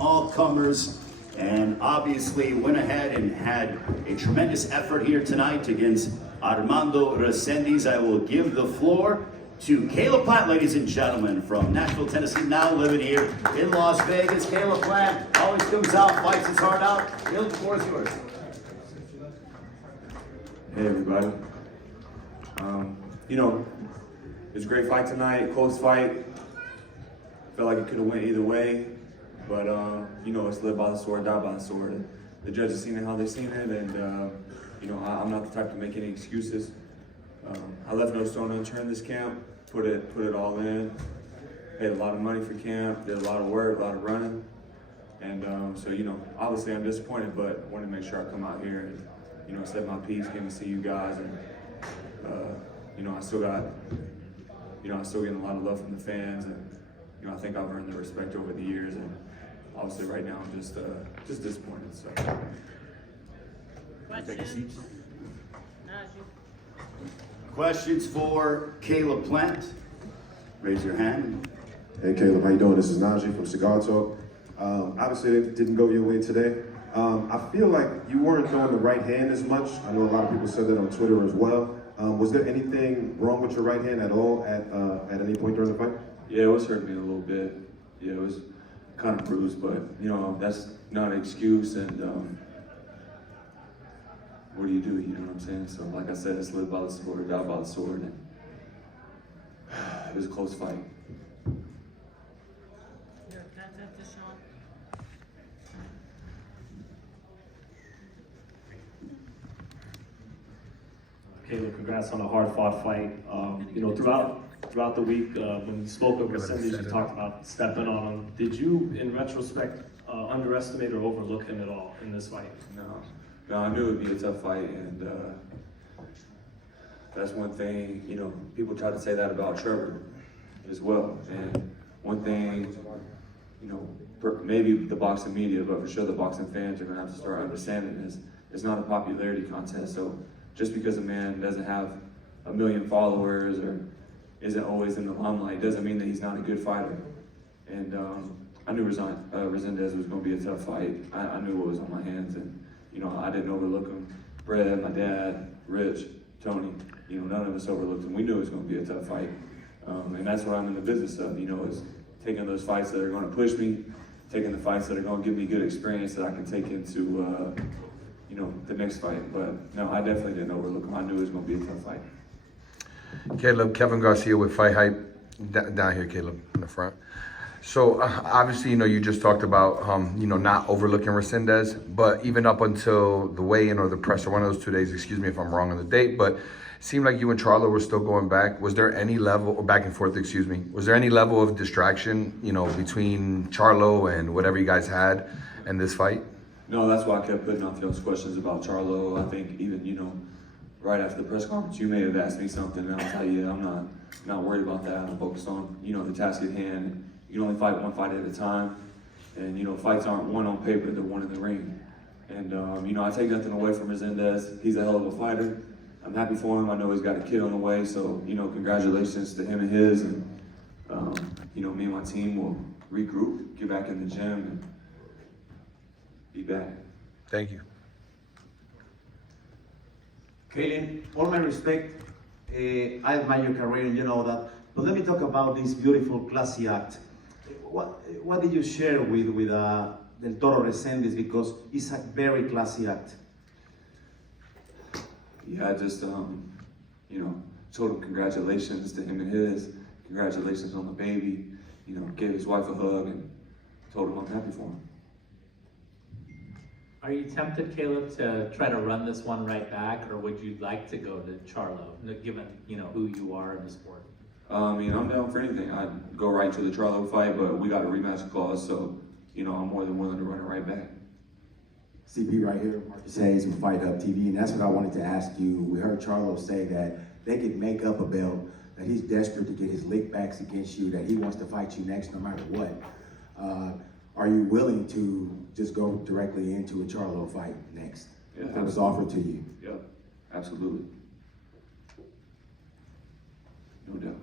all comers, and obviously went ahead and had a tremendous effort here tonight against Armando Resendiz. I will give the floor to Caleb Plant, ladies and gentlemen, from Nashville, Tennessee, now living here in Las Vegas. Caleb Plant always comes out, fights his heart out. Caleb, the floor is yours. Hey everybody. It was a great fight tonight, close fight. Felt like it could have went either way, but it's live by the sword, die by the sword. The judges seen it how they seen it, and I'm not the type to make any excuses. I left no stone unturned this camp, put it all in, paid a lot of money for camp, did a lot of work, a lot of running, and obviously I'm disappointed, but wanted to make sure I come out here and said my piece, came to see you guys, and I still getting a lot of love from the fans, and I think I've earned the respect over the years, and obviously right now I'm just disappointed. So, take a seat. Questions for Caleb Plant? Raise your hand. Hey Caleb, how you doing? This is Najee from Cigar Talk. Obviously it didn't go your way today. I feel like you weren't throwing the right hand as much. I know a lot of people said that on Twitter as well. Was there anything wrong with your right hand at all at any point during the fight? Yeah, it was hurting me a little bit. Yeah, it was kind of bruised, but that's not an excuse. And what do? You know what I'm saying? So, like I said, it's live by the sword, die by the sword, and it was a close fight. Caleb, congrats on a hard-fought fight. Throughout the week, when you spoke of Resendiz, you talked about stepping on him. Did you, in retrospect, underestimate or overlook him at all in this fight? No, I knew it would be a tough fight, and that's one thing. People try to say that about Trevor as well. And one thing, maybe the boxing media, but for sure the boxing fans are going to have to start understanding is it's not a popularity contest. So just because a man doesn't have 1 million followers or isn't always in the limelight doesn't mean that he's not a good fighter. And I knew Resendiz was going to be a tough fight. I knew what was on my hands, and I didn't overlook him. Brad, my dad, Rich, Tony, none of us overlooked him. We knew it was going to be a tough fight, and that's what I'm in the business of. Is taking those fights that are going to push me, taking the fights that are going to give me good experience that I can take into the next fight. But no, I definitely didn't overlook him. I knew it was going to be a tough fight. Caleb, Kevin Garcia with Fight Hype, down here, Caleb, in the front. So obviously, you just talked about, not overlooking Resendiz, but even up until the weigh-in or the press, or one of those 2 days, excuse me if I'm wrong on the date, but it seemed like you and Charlo were still going back. Was there any level, or back and forth, excuse me, was there any level of distraction, between Charlo and whatever you guys had in this fight? No, that's why I kept putting off those questions about Charlo. I think even, right after the press conference, you may have asked me something, and I was like, yeah, I'm not worried about that. I'm focused on, the task at hand. You can only fight one fight at a time. And, fights aren't won on paper, they're won in the ring. And, I take nothing away from Resendiz. He's a hell of a fighter. I'm happy for him. I know he's got a kid on the way, so, congratulations to him and his. And, me and my team will regroup, get back in the gym, and be back. Thank you. Kaylin, all my respect, I admire your career, and you know that. But let me talk about this beautiful, classy act. What did you share with Del Toro Resendiz, because it's a very classy act? Yeah, I just, told him congratulations to him and his. Congratulations on the baby. Gave his wife a hug and told him I'm happy for him. Are you tempted, Caleb, to try to run this one right back, or would you like to go to Charlo, given who you are in the sport? I'm down for anything. I'd go right to the Charlo fight, but we got a rematch clause, so I'm more than willing to run it right back. CP right here, Marcus Hayes with Fight Hub TV, and that's what I wanted to ask you. We heard Charlo say that they could make up a belt, that he's desperate to get his lick backs against you, that he wants to fight you next no matter what. Are you willing to just go directly into a Charlo fight next? Yeah, that was offered to you. Yep, absolutely. No doubt.